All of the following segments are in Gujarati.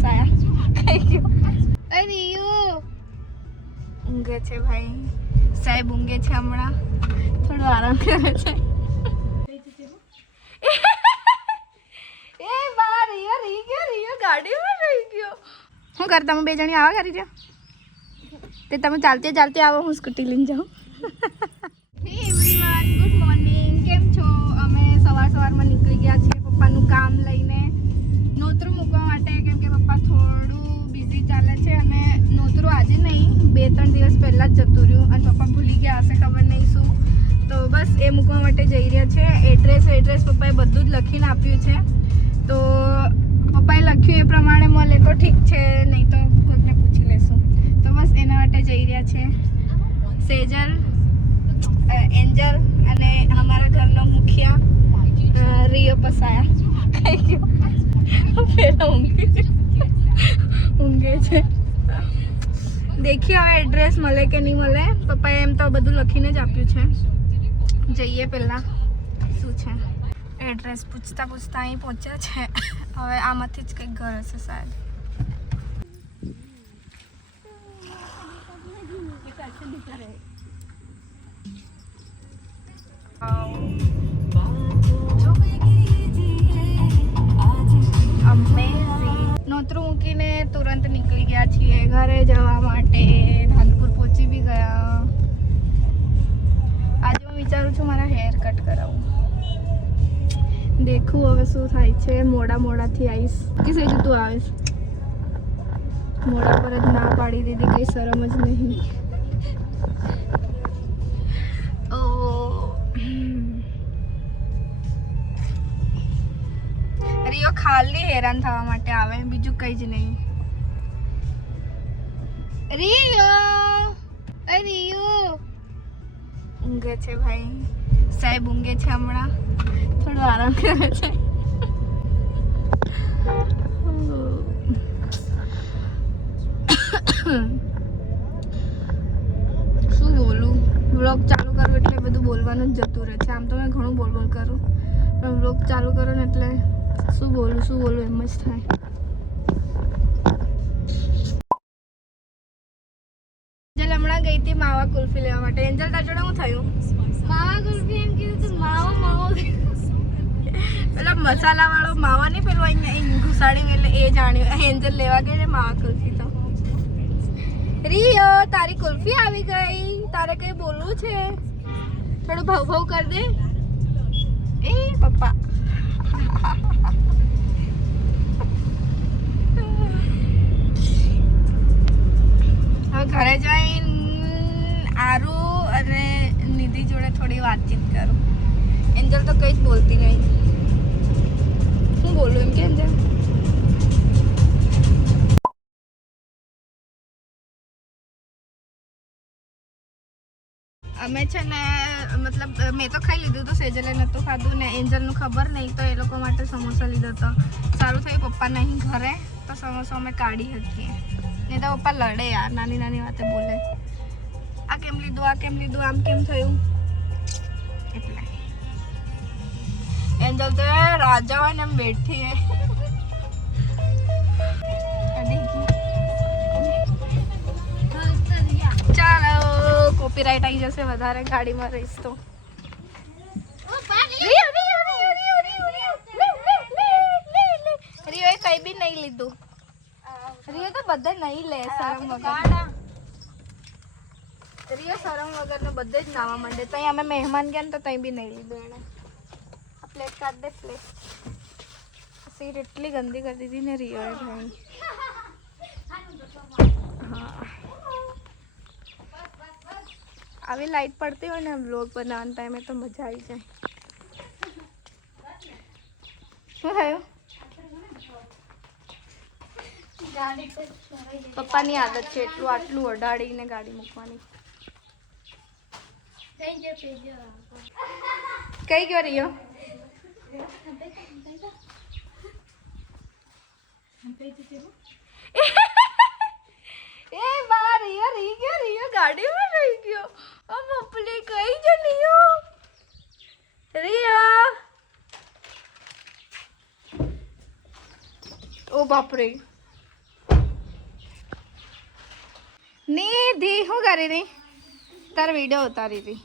પસાયા કઈ ગયો અરે રિયુ ઊંઘે છે ભાઈ સાહેબ ઊંઘે છે હમણાં થોડો આરામ કરે છે એ બા રિયો ગાડીમાં રહી ગયો હું કર તમે બે જણી આવા કરી રહ્યા તે તમે ચાલતી ચાલતી આવો હું સ્કૂટી લઈને જાઉં હે એવરીવન ગુડ મોર્નિંગ કેમ છો અમે સવારમાં નીકળી ગયા છીએ પપ્પાનું કામ લઈને નોતરું મૂકવા માટે કેમ કે પપ્પા થોડું બિઝી ચાલે છે અને નોતરું આજે નહીં 2-3 દિવસ પહેલાં જ જતું રહ્યું અને પપ્પા ભૂલી ગયા હશે ખબર નહીં શું તો બસ એ મૂકવા માટે જઈ રહ્યા છે એડ્રેસ પપ્પાએ બધું જ લખીને આપ્યું છે તો પપ્પાએ લખ્યું એ પ્રમાણે મળે તો ઠીક છે નહીં તો કોઈને પૂછી લેશું તો બસ એના માટે જઈ રહ્યા છે સેજલ એન્જલ અને અમારા ઘરનો મુખિયા રિયો પસાયા કઈ ગયો પેલા ઊંઘે છે દેખીએ હવે એડ્રેસ મળે કે નહીં મળે પપ્પાએ એમ તો બધું લખીને જ આપ્યું છે જઈએ પહેલાં શું છે એડ્રેસ પૂછતા અહીં પહોંચ્યા છે હવે આમાંથી જ કંઈક ઘર હશે સાહેબ નોતરું મૂકીને તુરંત નીકળી ગયા છીએ ઘરે જવા માટે ધાનપુર પહોંચી બી ગયા આજે હું વિચારું છું મારા હેર કટ કરાવું દેખું હવે શું થાય છે મોડાથી આવીશ કે સહી તું આવીશ મોડા પર જ ના પાડી દીધી કઈ શરમ જ નહીં રિયો ખાલી હેરાન થવા માટે આવે બીજું કઈ જ નહીં રિયો ઊંઘે છે ભાઈ સાહેબ ઊંઘે છે હમણાં થોડો આરામ કરે છે શું બોલું વ્લોગ ચાલુ કરું એટલે બધું બોલવાનું જ જતું રહે છે આમ તો મેં ઘણું બોલ કરું પણ વ્લોગ ચાલુ કરો ને એટલે શું બોલું એમ જ થાય એન્જલ હમણાં ગઈ હતી માવા કુલ્ફી લેવા માટે એન્જલ તાર જોડે શું થયું માવા કુલ્ફી એમ કીધું તો માવો પેલા મસાલા વાળો માવા નહીં પેલું અહીંયા ઘુસાડી એટલે એ જાણ્યું એન્જલ લેવા ગઈ ને માવા કુલ્ફી તો રિયો તારી કુલ્ફી આવી ગઈ તારે કઈ બોલવું છે થોડું ભાવ કર દે એ પપ્પા હવે ઘરે જઈને આરુ અને નિધિ જોડે થોડી વાતચીત કરું એન્જલ તો કંઈ જ બોલતી નહીં હું બોલું એમ કે એન્જલ અમે છે ને મતલબ મેં તો ખાઈ લીધું હતું સેજલે નહોતું ખાધું ને એન્જલનું ખબર નહીં તો એ લોકો માટે સમોસા લીધો હતો સારું થયું પપ્પા નહીં ઘરે તો સમોસા અમે કાઢી શકીએ નહીં તો પપ્પા લડે યાર નાની વાતે બોલે આ કેમ લીધું આમ કેમ થયું એટલે એન્જલ તો રાજા હોય ને એમ બેઠી હે ચાલો કોપીરાઇટ આવી જશે વધારે ગાડીમાં રહીશ તો રિયો કઈ બી નહીં લીધું રિયો તો બધા નહીં લે શરમ વગર રિયો શરમ વગર ને બધે જ નાવા માંડે તઈ અમે મહેમાન ગયા ને તો તઈ બી નહીં લીધું એને આ પ્લેટ કાઢ દે પ્લેટ સીટ એટલી ગંદી કરી દીધી ને રિયોએ ભાઈ હા આવી લાઈટ પડતી હોય ને વ્લોગ બનાવવાના ટાઈમે તો મજા આવી જાય શું થયું પપ્પાની આદત છે એટલું આટલું અડાડીને ગાડી મૂકવાની કઈ ગયો રિયો એ બા રિયો ગાડીમાં રહી ગયો પપ્પલી કઈ જ રિયો ઓ બાપરે નિધિ શું કરી રહી? તાર વિડીયો ઉતારી રહી.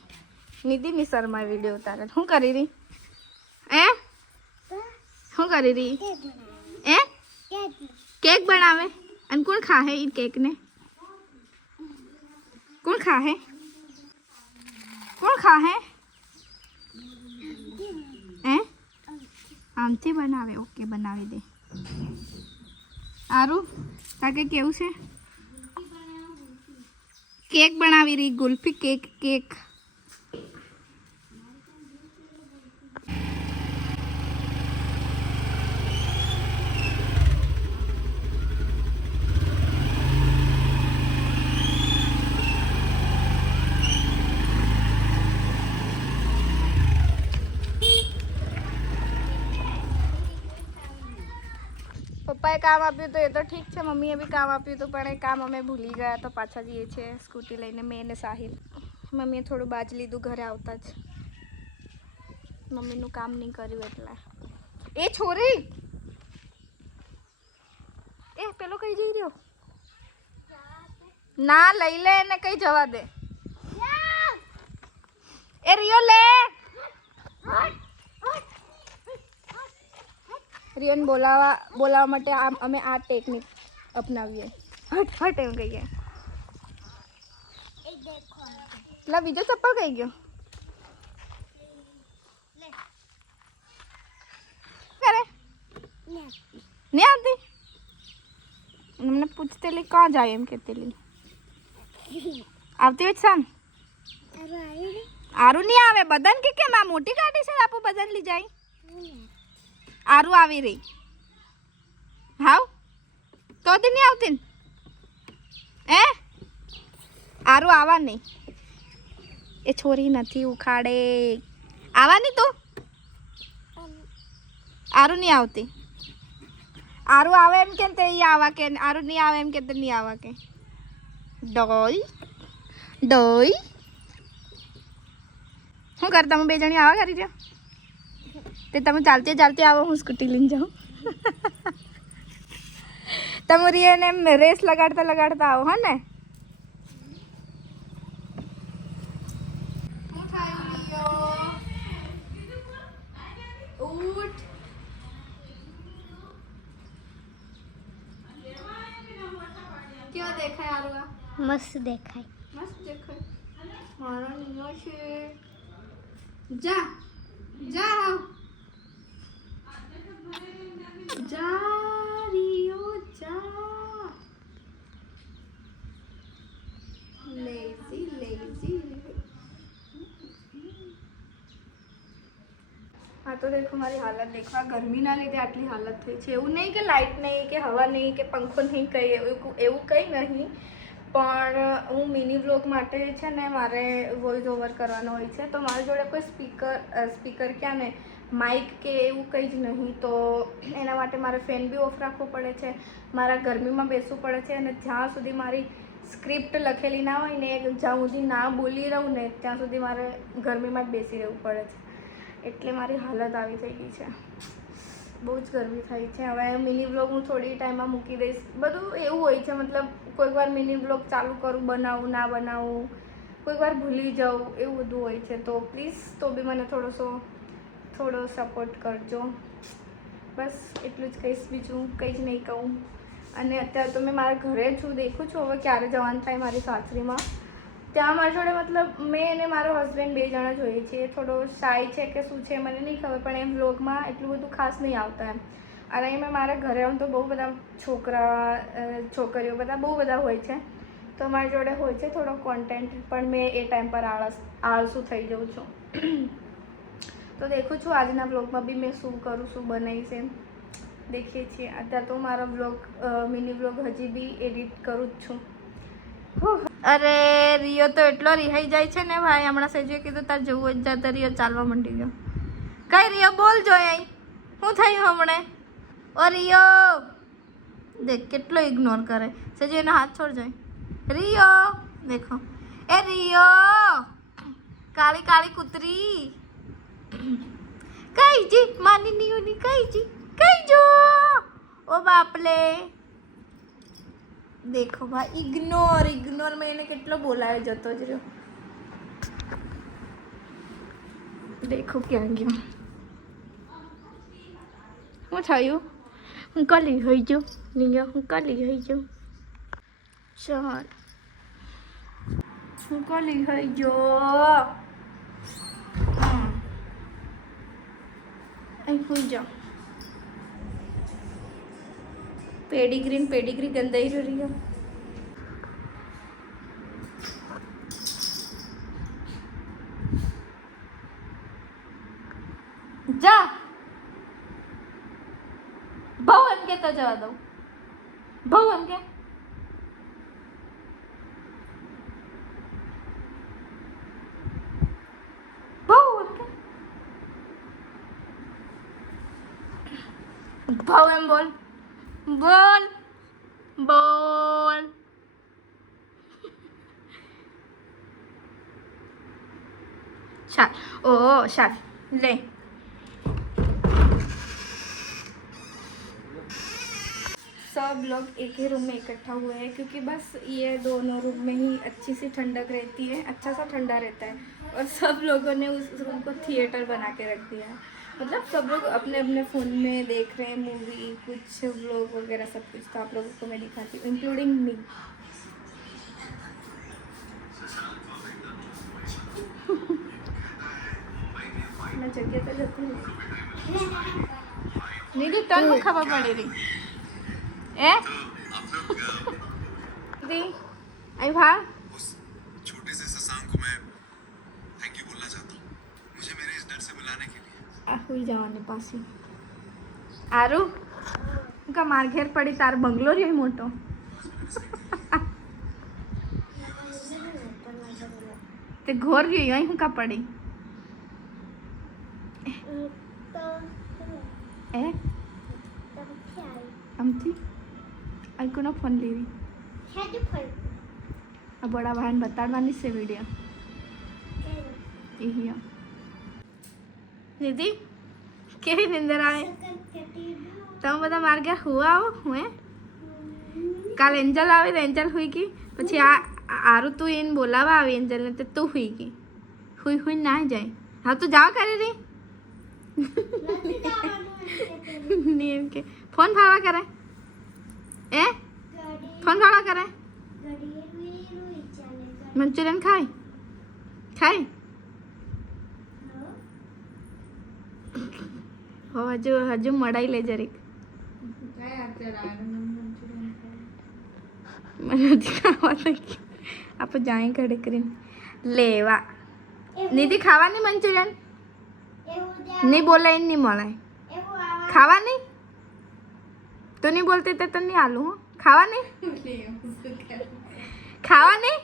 નિધિ ની શર્મા વિડીયો ઉતારે. શું કરી રહી? શું કરી રહી? કેક બનાવે. અને કોણ ખાહે એ કેક ને? કોણ ખાહે? કોણ ખાહે? આમથી બનાવે. ઓકે, બનાવી દે. આરું તાકે કેવું છે? કેક બનાવી રહી. ગુલ્ફી કેક. કેક પપ્પાએ કામ આપ્યું તો એ તો ઠીક છે, મમ્મીએ બી કામ આપ્યું હતું, પણ એ કામ અમે ભૂલી ગયા તો પાછા જઈએ છીએ સ્કૂટી લઈને, મેં અને સાહિલ. મમ્મીએ થોડું બાજ લીધું ઘરે આવતા જ. મમ્મીનું કામ નહીં કર્યું એટલે. એ છોરી, એ પેલો કઈ જઈ રહ્યો? ના, લઈ લે એને, કઈ જવા દે. એ રિયો લે. રિયન બોલાવવા માટે અમે આ ટેકનિક અપનાવીએ. હટ હટ એમ કહીએ. પેલા બીજો ચપ્પલ કઈ ગયો? કરે નહીં આવતી. અમને પૂછતે લી ક્યાં જાય એમ કહેતી. આવતી હોય સાન? આરું નહીં આવે. બદન કે કેમ? આ મોટી ગાડી છે, આપું બદન લઈ જાય. આરું આવી રહી. હાવ તો નહીં આવતી ને? આરું આવા નહીં. એ છોરી નથી ઉખાડે. આવવાની તું? આરું નહીં આવતી. આરું આવે એમ કે તે આવા કે? આરું નહીં આવે એમ કે તે નહીં આવા કે? ડોલ ડોલ શું કરતા? તમે બે જણી આવા કરી રહ્યા તે? તમે ચાલતી ચાલતી આવો, હું સ્કૂટી લઈને જાઉં. તમે રિયાને એમ રેસ લગાડતા લગાડતા આવો. હા ને? શું થયું રિયો? ઉઠ. કેવો દેખાય આરુઆ? મસ્ત દેખાય. મસ્ત દેખાય. મારો નિયો છે. જા જા જા રિયો જા. Lazy lazy. હા તો દેખો મારી હાલત દેખો. આ ગરમીના લીધે આટલી હાલત થઈ છે. એવું નહીં કે લાઇટ નહીં કે હવા નહીં કે પંખો નહીં, કંઈ એવું કંઈ નહીં. પણ હું મિની વ્લોગ માટે છે ને મારે વોઇસ ઓવર કરવાનો હોય છે, તો મારી જોડે કોઈ સ્પીકર ક્યાં ને માઇક કે એવું કંઈ જ નહીં. તો એના માટે મારે ફેન બી ઓફ રાખવો પડે છે, મારા ગરમીમાં બેસવું પડે છે, અને જ્યાં સુધી મારી સ્ક્રિપ્ટ લખેલી ના હોય ને, જ્યાં સુધી ના બોલી રહું ને ત્યાં સુધી મારે ગરમીમાં જ બેસી રહેવું પડે છે. એટલે મારી હાલત આવી થઈ ગઈ છે. બહુ જ ગરમી થઈ છે. હવે મિની વ્લોગ હું થોડી ટાઈમમાં મૂકી દઈશ. બધું એવું હોય છે, મતલબ કોઈક વાર મિની વ્લોગ ચાલુ કરું, બનાવું ના બનાવું, કોઈક વાર ભૂલી જાઉં, એવું બધું હોય છે. તો પ્લીઝ તો બી મને થોડો સપોર્ટ કરજો. બસ એટલું જ કહીશ, બીજું કંઈ જ નહીં કહું. અને અત્યારે તો મેં મારા ઘરે છું, દેખું છું હવે ક્યારે જવાનું થાય મારી સાસરીમાં. ત્યાં મારી જોડે મતલબ મેં અને મારો હસબન્ડ બે જણા જોઈએ છીએ. થોડો શાય છે કે શું છે મને નહીં ખબર, પણ એમ વ્લોગમાં એટલું બધું ખાસ નહીં આવતા એમ. અને અહીં મેં મારા ઘરે આવું તો બહુ બધા છોકરીઓ બધા બહુ બધા હોય છે, તો મારી જોડે હોય છે થોડો કોન્ટેન્ટ, પણ મેં એ ટાઈમ પર આળસુ થઈ જાઉં છું. તો દેખું છું આજના વ્લોગમાં બી મેં શું કરું, શું બનાવીશ એમ દેખીએ છીએ. અત્યારે તો મારો વ્લોગ મિની વ્લોગ હજી બી એડિટ કરું જ છું. અરે રિયો તો એટલો રિહાઈ જાય છે ને ભાઈ. હમણાં સેજુએ કીધું તાર જવું જ જતા, રિયો ચાલવા માંડી ગયો. કઈ રિયો બોલ જોઈ અહીં શું થયું હમણે? ઓ રિયો દેખ કેટલો ઇગ્નોર કરે. સેજુ એનો હાથ છોડ જાય. રિયો દેખો, એ રિયો કાળી કાળી કૂતરી. કઈ જી માની નિયોની કઈ જી કઈ જો. ઓ બાપલે દેખો ભાઈ, ઇગ્નોર મેં એને કેટલો બોલાયો, જતો જ રહ્યો. દેખો ક્યાં ગયો. શું થયું? હું કલી હોઈ છું લીંગા, હું કલી હોઈ છું. ચાલ હું કલી હોઈ જો. અહીં હોઈ જાઓ. પેડીગ્રી ગંદાઈ રહી है. જા બહુ એમ કે તો જવા દઉં. બહુ એમ કે બહુ એમ કે બહુ એમ બોલ. शाल शाल ले. सब लोग एक ही रूम में इकट्ठा हुए हैं क्योंकि बस ये दोनों रूम में ही अच्छी सी ठंडक रहती है, अच्छा सा ठंडा रहता है. और सब लोगों ने उस रूम को थिएटर बना के रख दिया है. मतलब सब लोग अपने अपने फ़ोन में देख रहे हैं मूवी, कुछ व्लॉग वगैरह सब कुछ. तो आप लोगों को मैं दिखाती हूँ, इंक्लूडिंग मी. मैं जगह तो जाती हूँ नहीं तो तन को खबर पड़ी रही दी. आई भा उस छोटे से शशांक को मैं थैंक यू बोलना चाहता हूँ, मुझे मेरे इस डर से बुलाने के लिए. हुई जवानी पासी आरू उनका मार घेर पड़ी तार बंगलो रही मोटो. ते घोर रही यही हूँ का पड़ी ए अमथी आई को ना फोन ली रही. अब बड़ा बहन बताड़वानी से वीडियो यही दीदी केवी निंदर आए તમે બધા માર ગયા હુઆ હું કાલ એન્જલ આવે તો એન્જલ હુઈ ગઈ. પછી આ આરું તું એને બોલાવા આવી એન્જલને તો તું હુઈ ગઈ. હુઈ ના જાય. હા તું જાવ કરી રહી નહીં એમ કે ફોન ભાવા કરે એ ફોન ભાવા કરે. મંચુરિયન ખાય હજુ મડાઈ લે જરીક. મને નથી ખાવા લાગી. આપણે જાય ઘડે કરીને લેવા. નિધિ ખાવાની મંચુરિયન નહીં બોલાય નહીં મળાય. ખાવાની તો નહીં બોલતી તો નહીં આલું. હું ખાવાની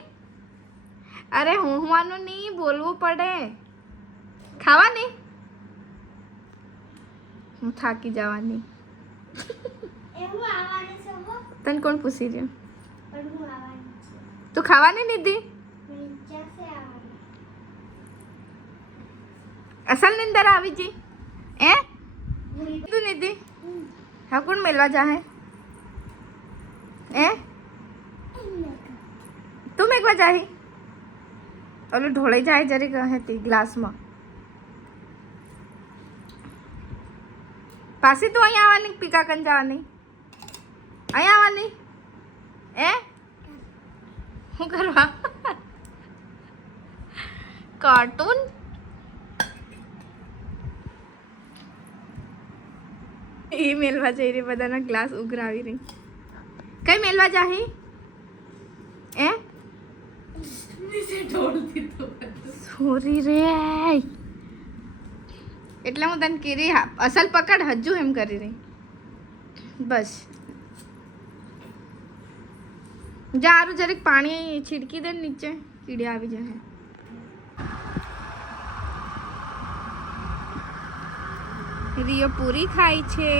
અરે હું નહીં બોલવું પડે. ખાવાની હું થાકી જવાની. તને કોણ પૂછી રહ્યું? તું ખાવાની નિધિ? અસલ નિંદર આવી જી એ તું નિધિ હા કોણ મેલવા જાહે એ તું મેકવા જાહી? ઓલું ઢોળાઈ જાય જરી કહે તી ગ્લાસમાં. પાછી તું અહીંયા આવવાની પીકા કન જવાની? અહીંયા આવવાની એ શું કરવા? કાર્ટૂન એ મેલવા જઈ રહી. બધાના ગ્લાસ ઉઘરાવી રહી. કઈ મેલવા જાહી એ? સોરી રે એટલે હું તને કીરી અસલ પકડ હજુ એમ કરી રહી. બસ જા આરું જરીક પાણી છીડકી દે નીચે કીડી આવી જાય. रियो पूरी खाई छे.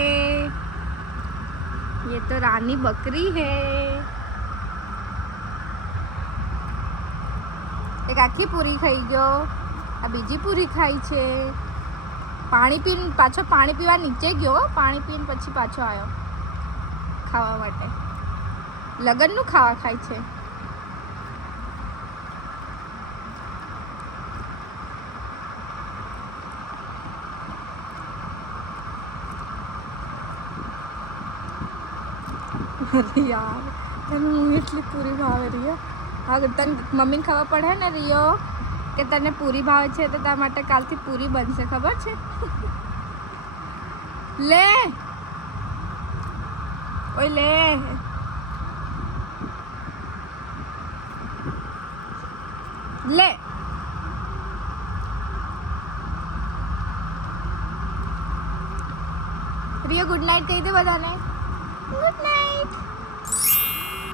ये तो रानी बकरी है. एक आखी पूरी खाई गयो. आ बीजी पूरी खाई छे. पानी पीने पाछो पानी पीवा नीचे गयो. पानी पीने પછી પાછો આવ્યો ખાવા માટે. લગનનું ખાવા ખાય છે. અરે યાર તને હું એટલી પૂરી ભાવે રિયો. હા તને મમ્મીને ખબર પડે ને રિયો કે તને પૂરી ભાવે છે તો તારા માટે કાલથી પૂરી બનશે, ખબર છે? લે ઓય લે લે રિયો ગુડ નાઇટ કહી દે બધાને. Good night.